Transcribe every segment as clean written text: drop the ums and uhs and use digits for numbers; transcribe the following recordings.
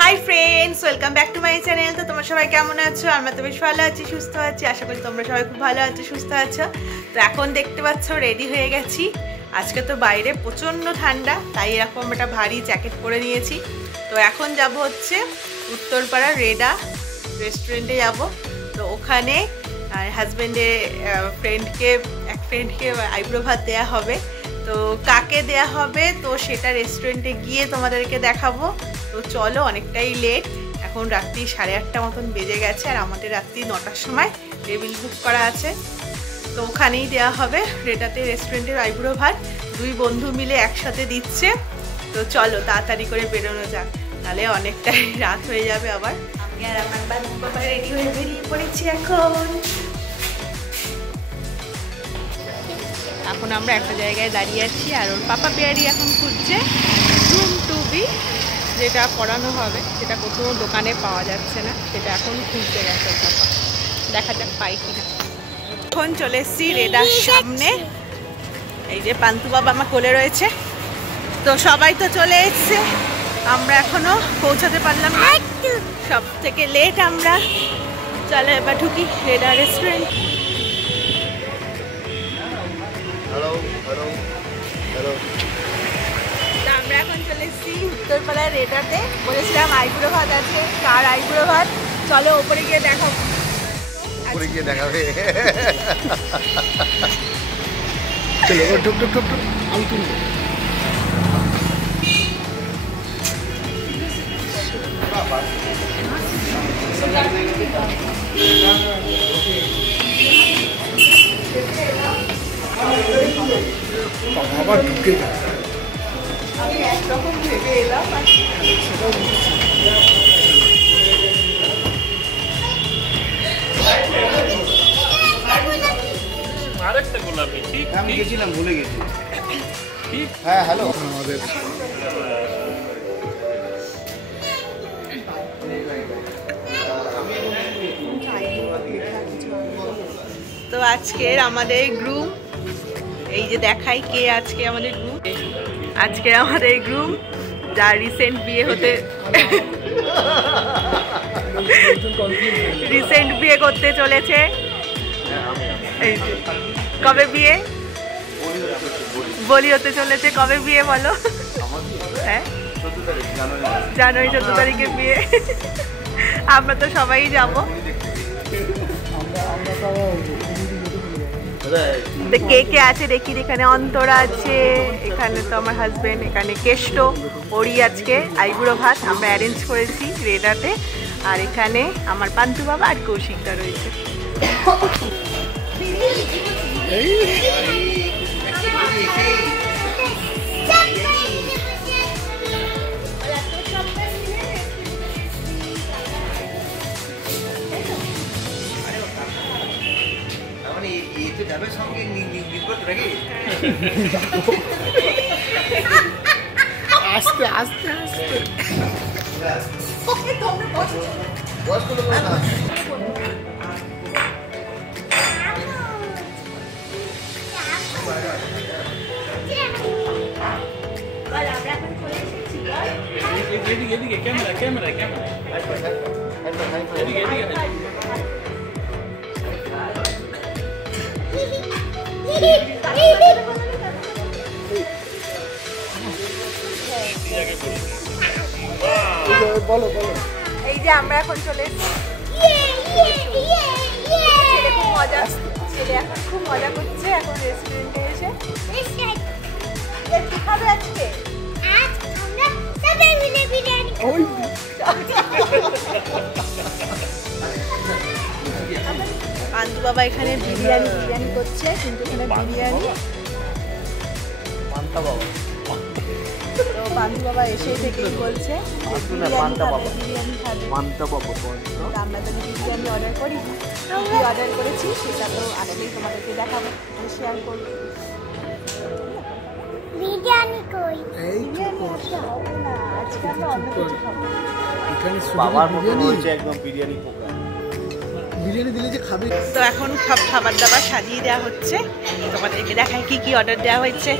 Hi friends, welcome back to my channel. তো তোমরা সবাই কেমন আছো? আমরা তো বেশ ভালো আছি, সুস্থ আছি। আশা করি তোমরা সবাই খুব ভালো আছো, সুস্থ আছো। তো এখন দেখতে পাচ্ছ রেডি হয়ে গেছি। আজকে তো বাইরে প্রচণ্ড ঠান্ডা, তাই এরকম একটা ভারী জ্যাকেট পরে নিয়েছি। তো এখন যাব হচ্ছে উত্তরপাড়া রেডা রেস্টুরেন্টে যাব। তো ওখানে হাজব্যান্ডের এক ফ্রেন্ডকে আইব্রো ভাত দেওয়া হবে। তো কাকে দেয়া হবে তো সেটা রেস্টুরেন্টে গিয়ে তোমাদেরকে দেখাবো। তো চলো, অনেকটাই লেট, এখন রাত্রি 8:30 মতন বেজে গেছে। আর আমাদের রাত্রি 9টার সময় টেবিল বুক করা আছে। তো ওখানেই দেওয়া হবে রেডাতে রেস্টুরেন্টের আইব্রো ভাত। দুই বন্ধু মিলে একসাথে দিচ্ছে। তো চলো তাড়াতাড়ি করে বেরোনো যাক, তাহলে অনেকটাই রাত হয়ে যাবে। আবার আমি আর আমার বাবা রেডি হয়ে বেরিয়ে পড়েছি। এখন আমরা একটা জায়গায় দাঁড়িয়ে আছি, আর ওর পাপা পেয়ারি এখন খুঁজছে রুম টু বি, যেটা পড়ানো হবে। সেটা কোথাও দোকানে পাওয়া যাচ্ছে না, সেটা এখন খুঁজতে গেছে ওর পাপা। দেখা যাক পাই কিনা। এখন চলে এসছি রেডার সামনে। এই যে পান্তু বাবা আমার কোলে রয়েছে। তো সবাই তো চলে এসছে, আমরা এখনো পৌঁছাতে পারলাম না, সব থেকে লেট আমরা। চলো এবার ঢুকি রেডা রেস্টুরেন্ট। আমরা এখন চলে এসেছি উত্তরপাড়ায় রেডাতে। বলেছিলাম আইব্রো ভাত আছে, কার আইব্রো ভাত। চলো ওপরে গিয়ে দেখাবো। উপরে গিয়ে দেখাবে। চলো ঢুক ঢুক ঢুক ঢুক, আমি তুলবো। আবার ঢুকে যায়। আমি একরকম ভেবে এলাম, আরেকটা গোলাপি। ঠিক আমি গেছিলাম, ভুলে গেছি। হ্যাঁ হ্যালো। আমাদের তো আজকের আমাদের গ্রুম, এই যে দেখাই কে আজকে আমাদের গ্রুম। আজকে আমাদের গ্রুম যার রিসেন্ট বিয়ে করতে চলেছে। এই যে কবে বিয়ে? বলি হতে চলেছে। কবে বিয়ে বলো? হ্যাঁ, জানুয়ারি 14 তারিখে বিয়ে। আমরা তো সবাই যাবো। কে কে আছে দেখি। এখানে অন্তরা আছে, এখানে তো আমার হাজবেন্ড, এখানে কেষ্ট, ওরই আজকে আইবুড়ো ভাত আমরা অ্যারেঞ্জ করেছি রেডাতে। আর এখানে আমার পান্তু বাবা আর কৌশিকদা রয়েছে। আস্তে আস্তে আস্তে। এদিকে ক্যামেরা ক্যামেরা ক্যামেরা এদিকে এদিকে। বলো বলো। এই যে আমরা এখন চলে এসেছি। ছেলে খুব মজা, ছেলে এখন খুব মজা করছে এখন রেস্টুরেন্টে এসে। কি খাবে আজকে? পান্তু বাবা এখানে বিরিয়ানি করছে, কিন্তু এখানে বিরিয়ানি পান্তা বাবা। তো পান্তু বাবা এসে থেকেই বলছে বিরিয়ানি খাবে। পান্তা বাবা। আমরা তো বিরিয়ানি অর্ডার করি, কি অর্ডার করেছি সেটা তো আসলেই তোমাদেরকে দেখাবো, শেয়ার করবো। বিরিয়ানি কই? বিরিয়ানি আজকে হবে না, আজকে আমরা অন্য কিছু খাবো। এখানে বাবার মতো রয়েছে একদম বিরিয়ানি পোকা। বিরিয়ানি দিলে যে খাবে। তো এখন সব খাবার দাবার সাজিয়ে দেওয়া হচ্ছে, তোমাদেরকে দেখাই কি কি অর্ডার দেওয়া হয়েছে।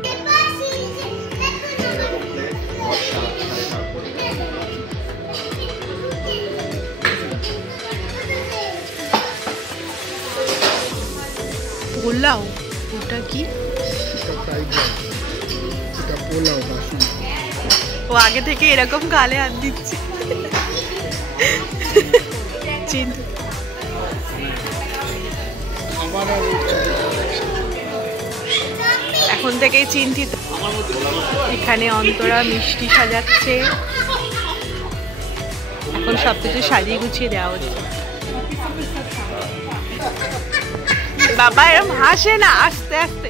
পোলাও, ওটা কি? ও আগে থেকে এরকম গালে হাত দিচ্ছে। এখন থেকেই চিন্তিত। এখানে অন্তরা মিষ্টি সাজাচ্ছে, এখন সবকিছু সাজিয়ে গুছিয়ে দেওয়া হচ্ছে। বাবা এরকম হাসে না, আস্তে আস্তে।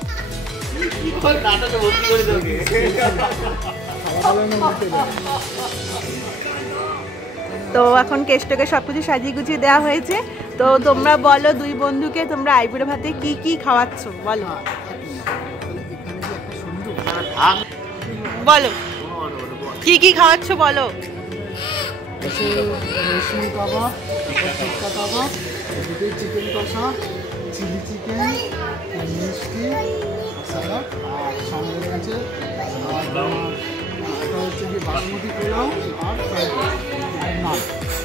তো এখন কেষ্টকে সবকিছু সাজিয়ে গুছিয়ে দেওয়া হয়েছে। তো তোমরা বলো, দুই বন্ধুকে তোমরা আইবুড়ো ভাতে কি কি খাওয়াচ্ছ বলো। বলো কি কি খাওয়াচ্ছ বলো। রেশমি কাবাব, ফুচকা কাবাব, চিকেন কষা, চিলি চিকেন, মিষ্টি, স্যালাড, আর সঙ্গে আছে বাসমতি পোলাও আর নান,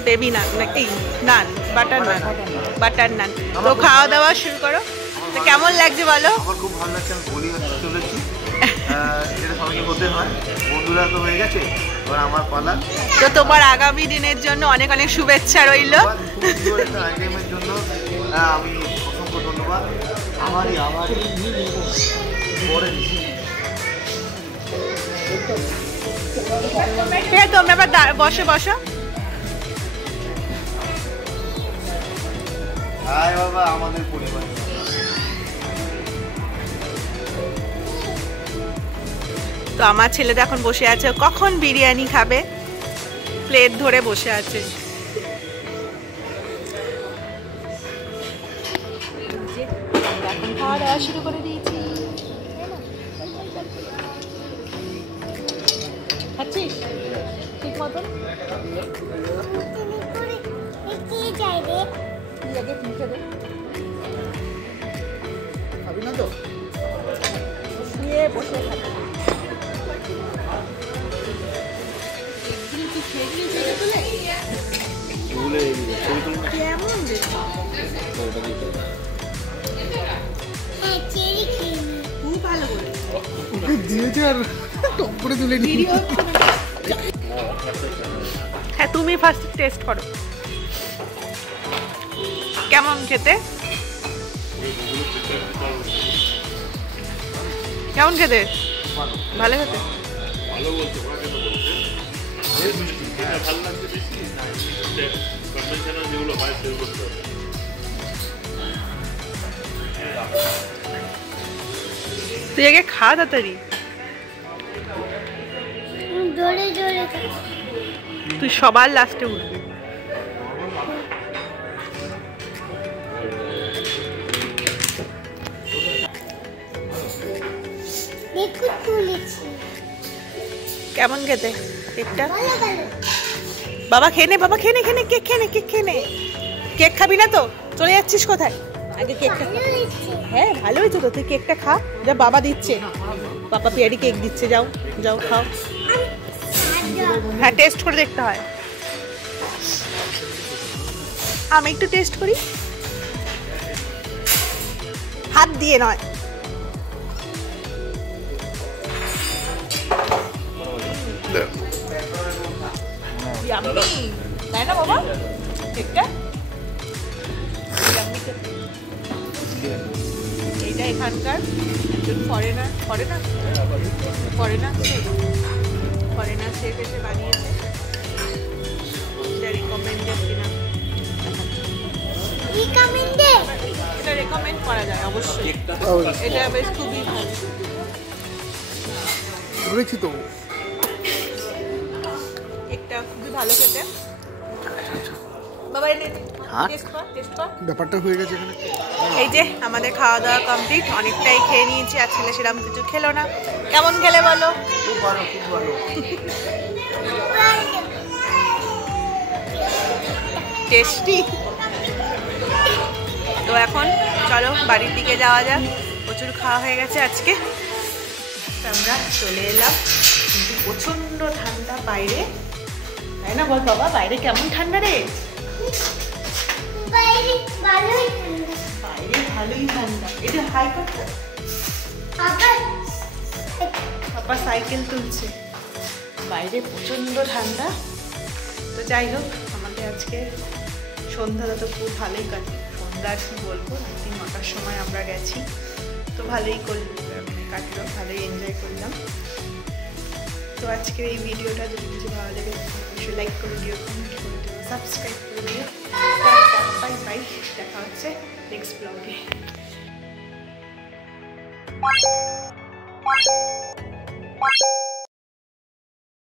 বেবি নান নাকি নান, বাটার নান, বাটার নান। তো খাওয়া দাওয়া শুরু করো। তো কেমন লাগছে বলো। আমার খুব ভালো লাগছে, আমি বলি চলেছি, এটা সবাইকে হতে হয়, বন্ধুরা তো হয়ে গেছে, এবার আমার পালা। তো তোমার আগামী দিনের জন্য অনেক অনেক শুভেচ্ছা রইল। আইটেমের জন্য আমি অসংখ্য ধন্যবাদ। আমারই পরে ঠিক আছে, তোমরা আবার বসো বসো। হাই বাবা, আমাদের পরিবার। তো আমার ছেলে তো এখন বসে আছে, কখন বিরিয়ানি খাবে, প্লেট ধরে বসে আছে। এখন খাওয়া দাওয়া শুরু করে দিয়েছি। খাচ্ছিস ঠিক মতন? খাবি না তো? শুয়ে বসে খাবি। কেমন খুব ভালো করে ওকে দিয়েছে আর টপ করে তুলে নিয়ে। হ্যাঁ, তুমি ফার্স্ট টেস্ট করো কেমন খেতে। কেমন খেতে? ভালো খেতে। ভালো বলতে ভালো লাগছে বেশি না, কনভেনশনাল যেগুলো হয় সেগুলো করতে হবে। তুই আগে খা তাড়াতাড়ি। তুই সবার লাস্টে উঠবি। কেমন খেতে কেকটা? বাবা খেয়ে নে, বাবা খেয়ে নে, খেয়ে নে, কেক খেয়ে নে, কেক খেয়ে নে। কেক খাবি না তো চলে যাচ্ছিস কোথায়? আগে কেকটা খা। হ্যাঁ ভালো হয়েছে তো, তুই কেকটা খা। যা, বাবা দিচ্ছে, বাবা পেয়ারি কেক দিচ্ছে, যাও যাও খাও। হ্যাঁ টেস্ট করে দেখতে হয়। আমি একটু টেস্ট করি, হাত দিয়ে নয়। তাই না বাবা কেকটা? এইটা এখানকার একজন ফরেনার শেফ এসে বানিয়েছে। রিকমেন্ডেড কিনা এটা রেকমেন্ড করা যায় অবশ্যই। এটা বেশ খুবই ভালো। ধরেছি তো, একটা খুবই ভালো খেতে। বাবা এনে টেস্ট কর। ব্যাপারটা হয়ে গেছে এখানে। এই যে আমাদের খাওয়া দাওয়া কমপ্লিট, অনেকটাই খেয়ে নিয়েছি। আর ছেলে সেরকম কিছু খেলো না। কেমন খেলে বলো? খুব ভালো, খুব ভালো। টেস্টি। তো এখন চলো বাড়ির দিকে যাওয়া যাক, প্রচুর খাওয়া হয়ে গেছে আজকে। আমরা চলে এলাম, কিন্তু প্রচন্ড ঠান্ডা বাইরে, তাই না বল বাবা? বাইরে কেমন ঠান্ডা রে? বাইরে ভালোই ঠান্ডা। এটা হাই করতে পাপা সাইকেল তুলছে, বাইরে প্রচণ্ড ঠান্ডা। তো যাই হোক, আমাদের আজকে সন্ধ্যাটা তো খুব ভালোই কাটে। সন্ধ্যা আর কি বলবো, 9টার সময় আমরা গেছি, তো ভালোই কাটলো, ভালোই এনজয় করলাম। তো আজকের এই ভিডিওটা যদি কিছু ভালো লাগে অবশ্যই লাইক করে দিও, কমেন্ট করে দিও, সাবস্ক্রাইব করে দিও। বাই বাই, দেখা হচ্ছে নেক্সট ব্লগে।